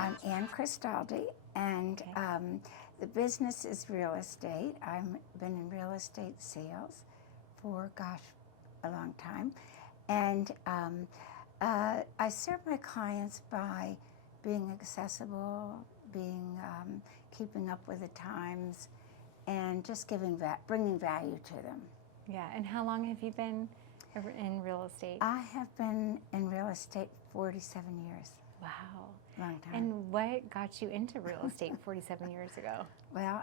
I'm Anne Cristaldi, and the business is real estate. I've been in real estate sales for, a long time. And I serve my clients by being accessible, keeping up with the times, and just bringing value to them. Yeah, and how long have you been in real estate? I have been in real estate 47 years. Wow. Long time. And what got you into real estate 47 years ago? Well,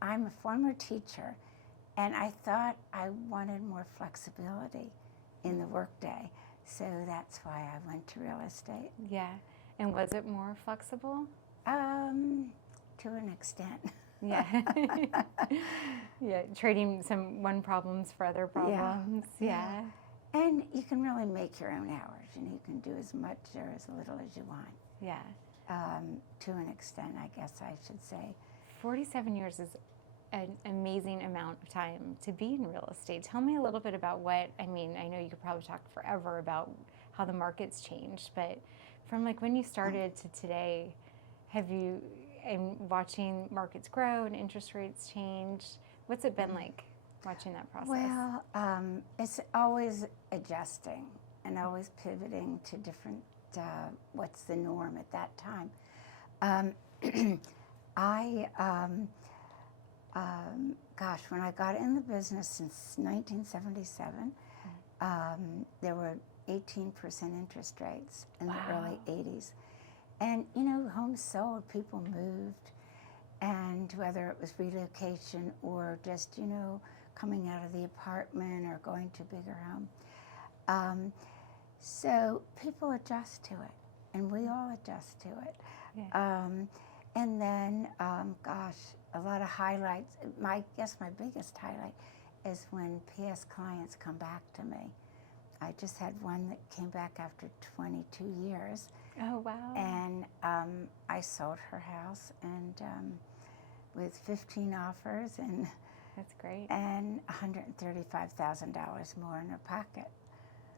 I'm a former teacher, and I thought I wanted more flexibility in the workday, so that's why I went to real estate. Yeah, and was it more flexible? To an extent. Yeah. Yeah, trading one problems for other problems. Yeah. And you can really make your own hours, you can do as much or as little as you want. Yeah. To an extent, I guess I should say. 47 years is an amazing amount of time to be in real estate. Tell me a little bit about I know you could probably talk forever about how the market's changed, but from when you started to today, and watching markets grow and interest rates change, what's it been like watching that process? Well, it's always adjusting and always pivoting to different, what's the norm at that time. When I got in the business since 1977, there were 18% interest rates in the early 80s. And, homes sold, people moved, and whether it was relocation or just, coming out of the apartment or going to a bigger home. So people adjust to it, and we all adjust to it. Yeah. And then, a lot of highlights. I guess my biggest highlight is when PS clients come back to me. I just had one that came back after 22 years. Oh, wow. And I sold her house and with 15 offers and that's great. And $135,000 more in her pocket.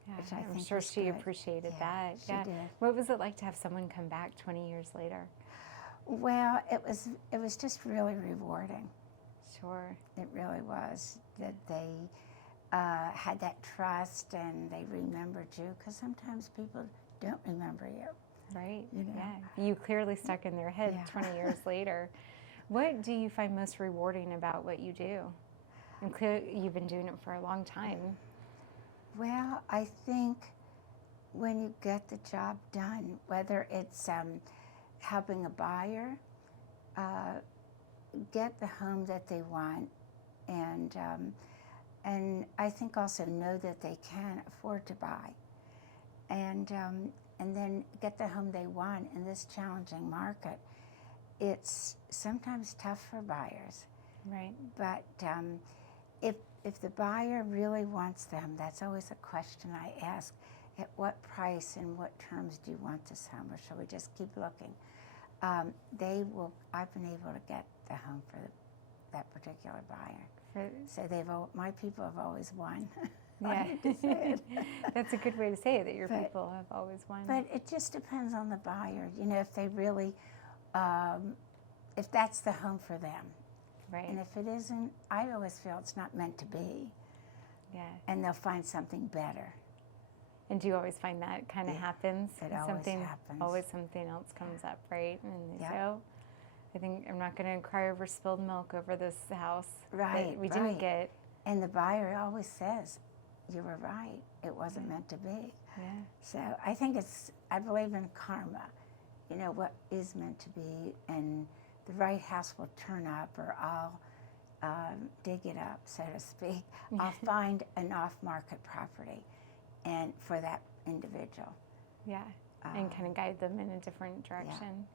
Yeah, which I I'm think sure was she good. appreciated Yeah, that. she did. What was it like to have someone come back 20 years later? Well, it was just really rewarding. Sure. It really was, that they had that trust and they remembered you, because sometimes people don't remember you. Right. You know? Yeah. You clearly stuck in their head 20 years later. What do you find most rewarding about what you do? And clearly you've been doing it for a long time. Well, I think when you get the job done, whether it's helping a buyer get the home that they want, and I think also know that they can afford to buy, and then get the home they want in this challenging market. It's sometimes tough for buyers. Right. But if the buyer really wants them, that's always a question I ask. At what price and what terms do you want this home, or shall we just keep looking? I've been able to get the home for that particular buyer. So my people have always won. Yeah. That's a good way to say it, that your people have always won. But it just depends on the buyer, if they really, if that's the home for them. Right. And if it isn't, I always feel it's not meant to be. Yeah. And they'll find something better. And do you always find that kind of happens? It always happens. Always something else comes up, right? And they say, Yep. oh, I think I'm not going to cry over spilled milk over this house Right, that we didn't get. And the buyer always says, you were right, it wasn't meant to be. Yeah. So I believe in karma, what is meant to be, and the right house will turn up, or I'll dig it up, so to speak. I'll find an off-market property and for that individual. Yeah, and kind of guide them in a different direction. Yeah.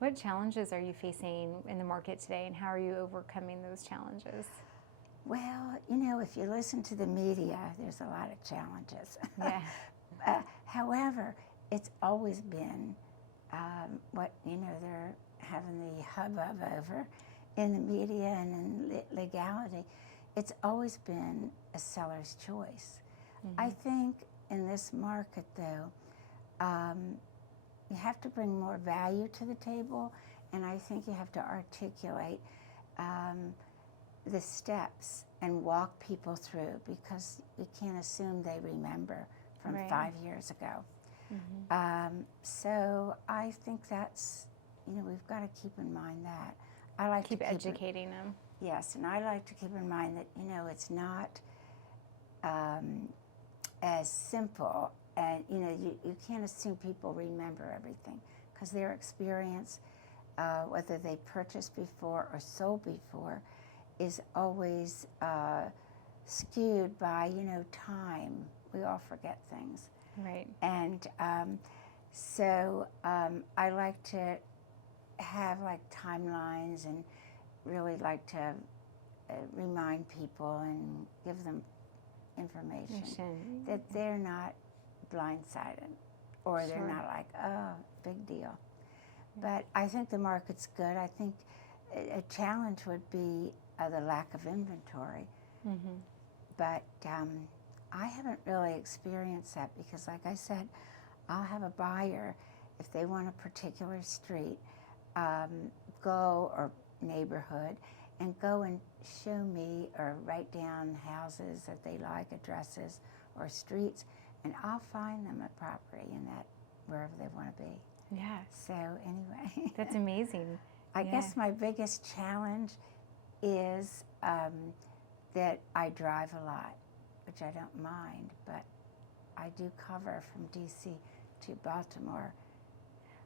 What challenges are you facing in the market today, and how are you overcoming those challenges? Well, if you listen to the media, there's a lot of challenges. Yeah. However, it's always been what, they're having the hubbub over in the media and in legality. It's always been a seller's choice. Mm-hmm. I think in this market, though, you have to bring more value to the table, and I think you have to articulate the steps and walk people through, because you can't assume they remember from Right. 5 years ago. So I think that's, we've got to keep in mind that. I like Keep to keep educating them. Yes, and I like to keep in mind that, it's not as simple, and, you can't assume people remember everything, because their experience, whether they purchased before or sold before, is always skewed by, time. We all forget things. Right. And so I like to have like timelines, and really like to remind people and give them information that they're not blindsided, or they're not like, oh, big deal. But I think the market's good. I think a challenge would be the lack of inventory. But I haven't really experienced that, because like I said, I'll have a buyer, if they want a particular street, or neighborhood, and go and show me or write down houses that they like, addresses or streets, and I'll find them a property in that, wherever they want to be. Yeah. So anyway. That's amazing. I guess my biggest challenge is that I drive a lot, which I don't mind, but I do cover from D.C. to Baltimore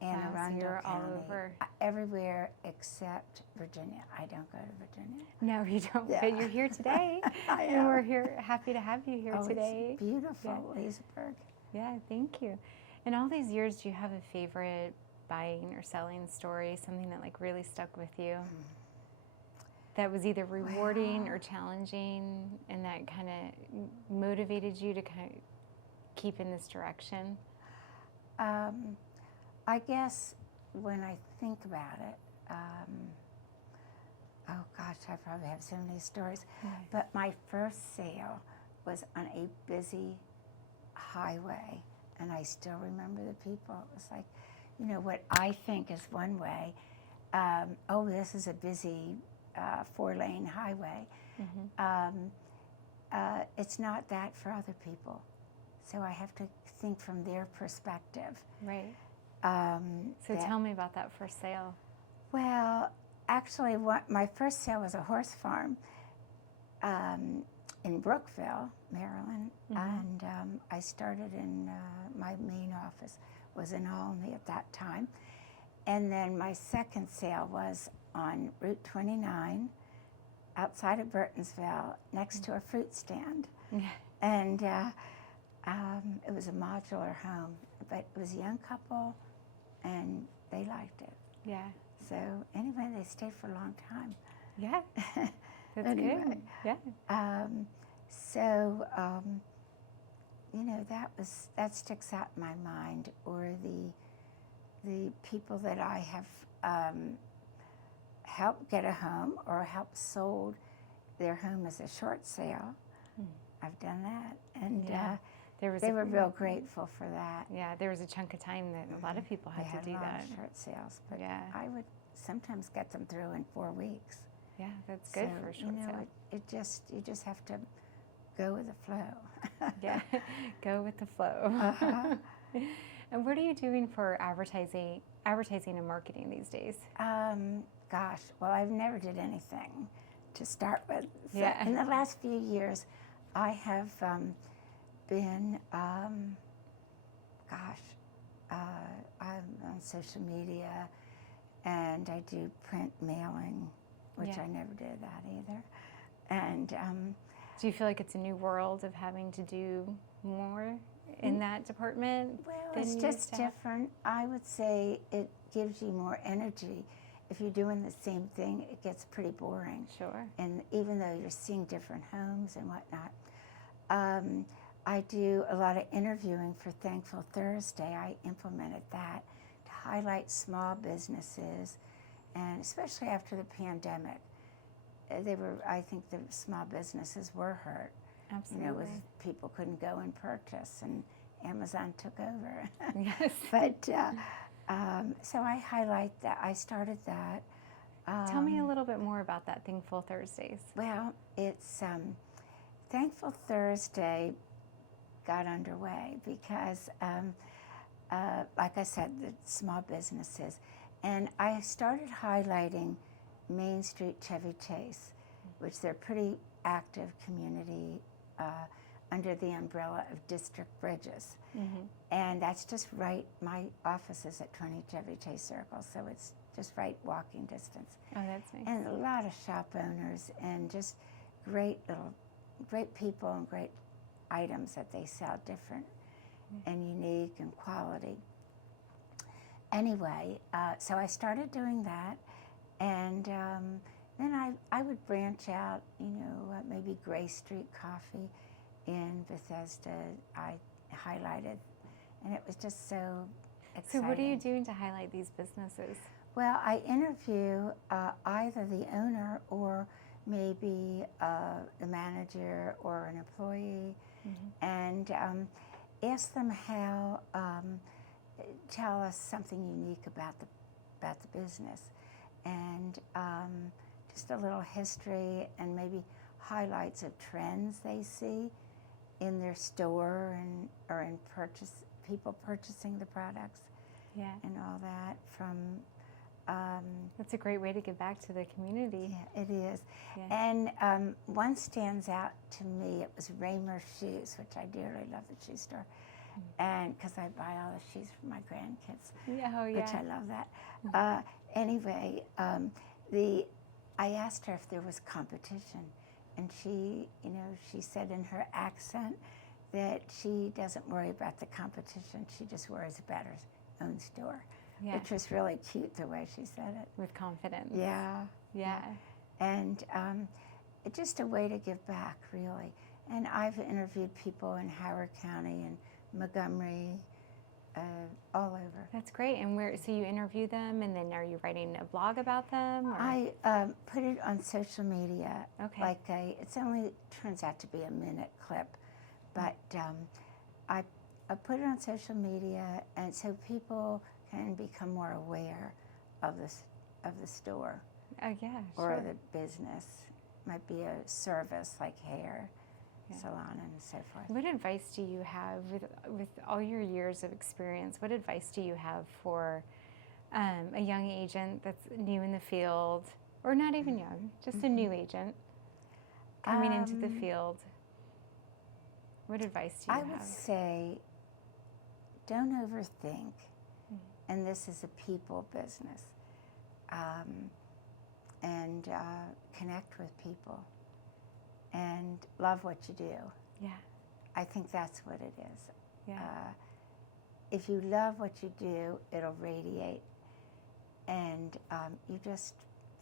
and Wow, so Arundel you're all County. over. Everywhere except Virginia. I don't go to Virginia. No, you don't. Yeah. But you're here today. I And am. we're here, happy to have you here today. It's beautiful, Leesburg. Yeah, thank you. In all these years, do you have a favorite buying or selling story, something that like really stuck with you? That was either rewarding or challenging, and that kind of motivated you to kind of keep in this direction? I guess when I think about it, oh gosh, I probably have so many stories. But my first sale was on a busy highway, and I still remember the people. It was like, what I think is one way, oh, this is a busy 4-lane highway. It's not that for other people. So I have to think from their perspective. Right. So tell me about that first sale. Well, actually, my first sale was a horse farm in Brookville, Maryland, and I started in my main office was in Albany at that time, and then my second sale was on Route 29, outside of Burtonsville, next to a fruit stand, and it was a modular home, but it was a young couple, and they liked it. Yeah. So anyway, they stayed for a long time. Yeah. That's Anyway. good. Yeah. So that sticks out in my mind, or the people that I have helped get a home or helped sold their home as a short sale. I've done that, and they were real grateful for that. Yeah, there was a chunk of time that a lot of people had to do a lot that. of short sales, but Yeah. I would sometimes get them through in 4 weeks. Yeah, that's good So, for a short sale. You just have to go with the flow. Yeah, go with the flow. And what are you doing for advertising and marketing these days? Gosh, well, I've never did anything to start with. So Yeah. in the last few years, I have been, I'm on social media, and I do print mailing, which I never did that either. And do you feel like it's a new world of having to do more in that department? well, than it's you just used to have? different. I would say it gives you more energy. If you're doing the same thing, it gets pretty boring. Sure. And even though you're seeing different homes and whatnot, I do a lot of interviewing for Thankful Thursday. I implemented that to highlight small businesses, and especially after the pandemic, I think the small businesses were hurt. Absolutely. With people couldn't go and purchase, and Amazon took over. Yes. But So I highlight that. I started that. Tell me a little bit more about that Thankful Thursdays. Well, it's Thankful Thursday got underway because, like I said, the small businesses. And I started highlighting Main Street Chevy Chase, which they're pretty active community under the umbrella of District Bridges. And that's just right, my office is at 20 Chevy Chase Circle, so it's just right walking distance. Oh, that's nice. And a lot of shop owners and just great people and great items that they sell, different and unique and quality. Anyway, so I started doing that, and then I would branch out, maybe Gray Street Coffee in Bethesda. I highlighted, and it was just so exciting. So what are you doing to highlight these businesses? Well, I interview either the owner or maybe the manager or an employee, and ask them how, tell us something unique about the business, and just a little history and maybe highlights of trends they see in their store or in people purchasing the products, and all that from. That's a great way to give back to the community. Yeah, it is. Yeah. And one stands out to me. It was Raymer Shoes, which I dearly love, the shoe store, and because I buy all the shoes for my grandkids, which I love that. Anyway, I asked her if there was competition, and she said in her accent that she doesn't worry about the competition. She just worries about her own store. Yeah. Which was really cute the way she said it. With confidence. Yeah. Yeah. And it's just a way to give back, really. And I've interviewed people in Howard County and Montgomery, all over. That's great. And so you interview them, and then are you writing a blog about them? Or? I put it on social media. Okay. It's only turns out to be a minute clip, but I put it on social media, and so people can become more aware of the store. Oh yeah, or sure. the business. Might be a service like hair, salon, and so forth. What advice do you have with all your years of experience? What advice do you have for a young agent that's new in the field, or not even young, just a new agent coming into the field? What advice do you have? I would say, don't overthink. And this is a people business. And connect with people and love what you do. Yeah. I think that's what it is. Yeah. If you love what you do, it'll radiate. And you just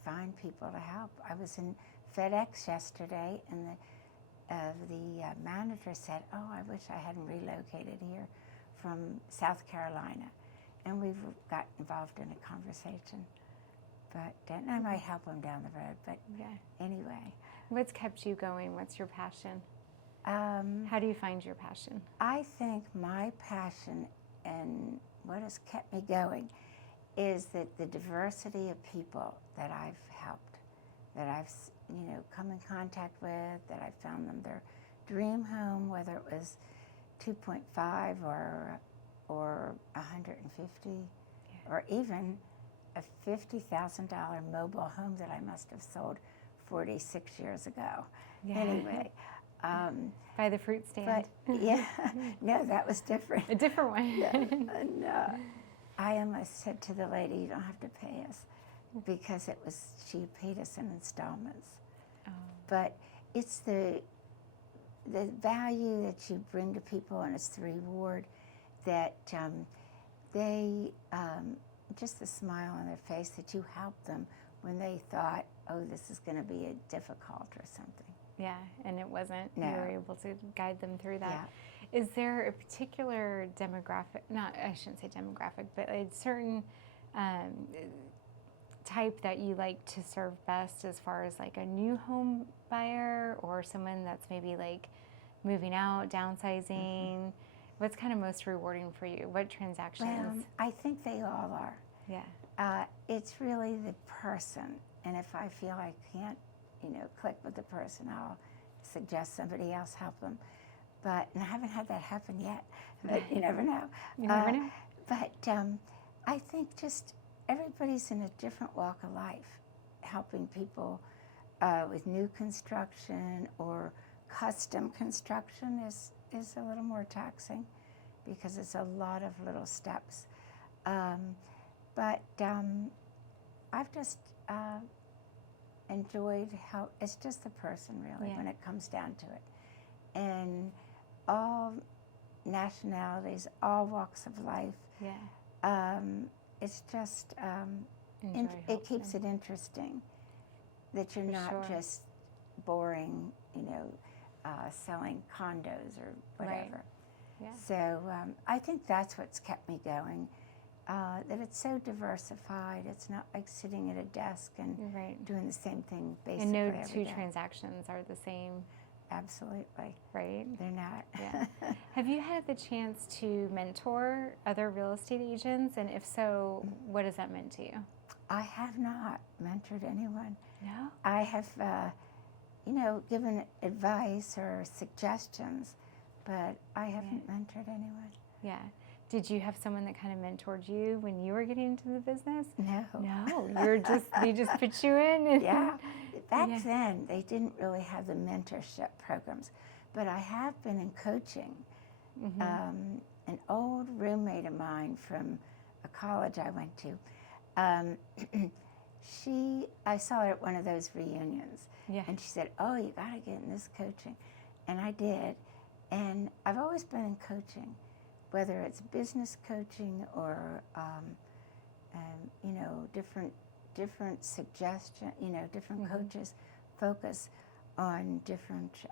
find people to help. I was in FedEx yesterday, and the manager said, "Oh, I wish I hadn't relocated here from South Carolina." And we've got involved in a conversation. But and I might help them down the road. But anyway. What's kept you going? What's your passion? How do you find your passion? I think my passion and what has kept me going is that the diversity of people that I've helped, that I've come in contact with, that I've found them their dream home, whether it was 2.5 or 150, or even a $50,000 mobile home that I must have sold 46 years ago. Yeah. Anyway. By the fruit stand. But, no, that was different. A different one. No. I almost said to the lady, "You don't have to pay us," because she paid us in installments. Oh. But it's the value that you bring to people, and it's the reward that they, just the smile on their face that you helped them when they thought, "Oh, this is going to be difficult or something." Yeah, and it wasn't. No. You were able to guide them through that. Yeah. Is there a particular demographic, I shouldn't say demographic, but a certain type that you like to serve best as far as like a new home buyer or someone that's maybe like moving out, downsizing? What's kind of most rewarding for you? What transactions? Well, I think they all are. Yeah. It's really the person, and if I feel I can't, click with the person, I'll suggest somebody else help them. And I haven't had that happen yet, but you never know. You never know. But I think just everybody's in a different walk of life, helping people with new construction or custom construction is a little more taxing because it's a lot of little steps. But I've just enjoyed how it's just the person really when it comes down to it. And all nationalities, all walks of life. Yeah. It's just, Enjoy it keeps helping. it interesting that you're For not sure. just boring, selling condos or whatever. Yeah. So I think that's what's kept me going, that it's so diversified. It's not like sitting at a desk and Right. doing the same thing basically And no every two day. transactions are the same, Absolutely. right? They're not. Yeah. Have you had the chance to mentor other real estate agents? And if so, what has that meant to you? I have not mentored anyone. No? I have, given advice or suggestions, but I haven't mentored anyone. Yeah. Did you have someone that kind of mentored you when you were getting into the business? No. No, they just put you in. And Yeah. Back Yeah. then, they didn't really have the mentorship programs, but I have been in coaching. An old roommate of mine from a college I went to, I saw her at one of those reunions, Yeah. and she said, "Oh, you got to get in this coaching," and I did. And I've always been in coaching, whether it's business coaching or different suggestion. Different coaches focus on different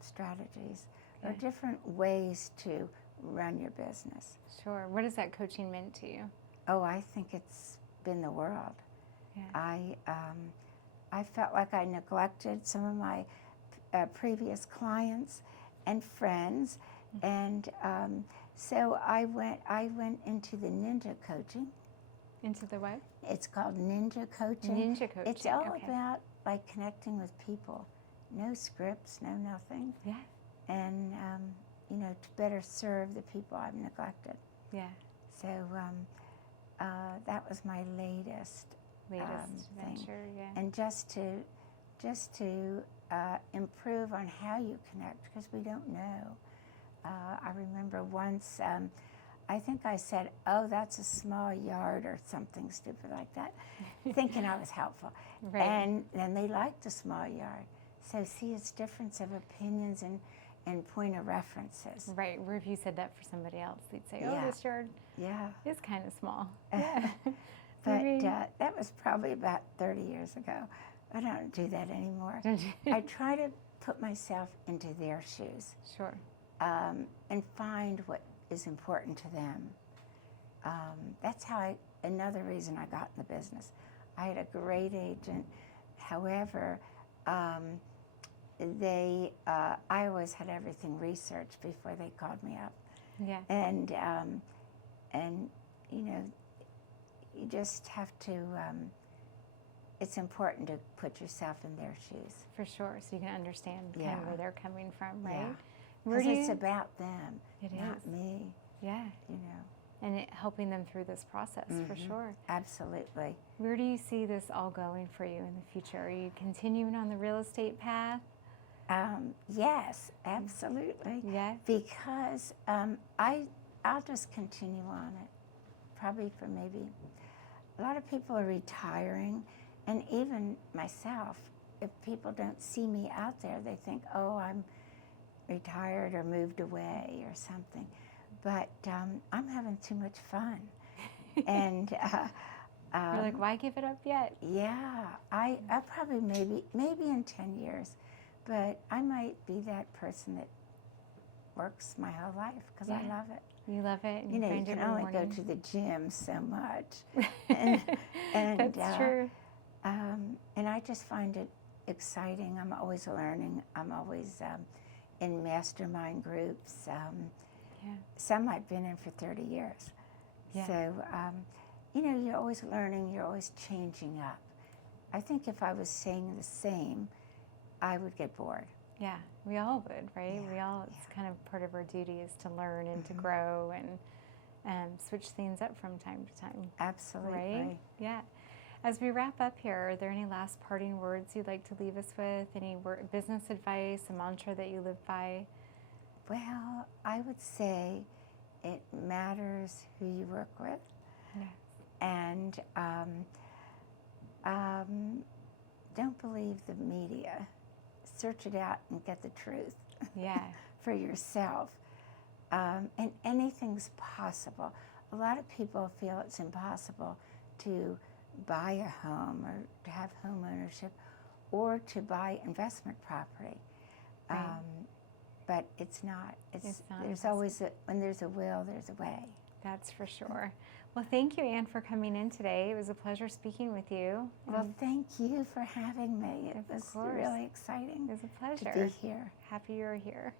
strategies or Yeah. different ways to run your business. Sure. What has that coaching meant to you? Oh, I think it's been the world. Yeah. I felt like I neglected some of my previous clients and friends, and so I went into the ninja coaching. Into the what? It's called ninja coaching. Ninja coaching. It's all okay. about like connecting with people, no scripts, no nothing, Yeah. and to better serve the people I've neglected. Yeah. So that was my latest Latest thing. venture. Yeah. And just to improve on how you connect, because we don't know. I remember once, I think I said, "Oh, that's a small yard," or something stupid like that, thinking I was helpful. Right. And then they liked the small yard. So see, it's difference of opinions and point of references. Right. Where if you said that for somebody else, they'd say, "Oh, Yeah. this yard Yeah. is kind of small." Yeah. But Maybe- that was probably about 30 years ago. I don't do that anymore. Don't you? I try to put myself into their shoes Sure. and find what is important to them. That's how another reason I got in the business. I had a great agent. However, I always had everything researched before they called me up. Yeah. And you just have to, it's important to put yourself in their shoes. For sure. So you can understand kind Yeah. of where they're coming from, right? Yeah. Where Because do it's you? about them, It not is. me, Yeah. And helping them through this process, for Mhm. sure. Absolutely. Where do you see this all going for you in the future? Are you continuing on the real estate path? Yes, absolutely. Yeah. Because I'll just continue on it, probably for maybe, a lot of people are retiring, and even myself, if people don't see me out there, they think, "Oh, I'm retired or moved away or something." But I'm having too much fun. And You're like, why give it up yet? yeah, I probably maybe in 10 years, but I might be that person that works my whole life because I Yeah. love it. You love it, and You find can it only rewarding. go to the gym so much. And, That's true. And I just find it exciting. I'm always learning. I'm always in mastermind groups. Yeah. Some I've been in for 30 years. Yeah. So, you're always learning, you're always changing up. I think if I was staying the same, I would get bored. Yeah, we all would, right? Yeah, We all, it's kind of part of our duty is to learn and to grow and switch things up from time to time. Absolutely. Right? Yeah. As we wrap up here, are there any last parting words you'd like to leave us with? Any business advice, a mantra that you live by? Well, I would say it matters who you work with. Yes. And don't believe the media. Search it out and get the truth Yeah. for yourself. And anything's possible. A lot of people feel it's impossible to buy a home or to have home ownership or to buy investment property. Right. But it's not. It's not There's impossible. always when there's a will, there's a way. That's for sure. Well, thank you, Anne, for coming in today. It was a pleasure speaking with you. Well, thank you for having me. It was course. really exciting It was a to pleasure. be here. Happy you're here.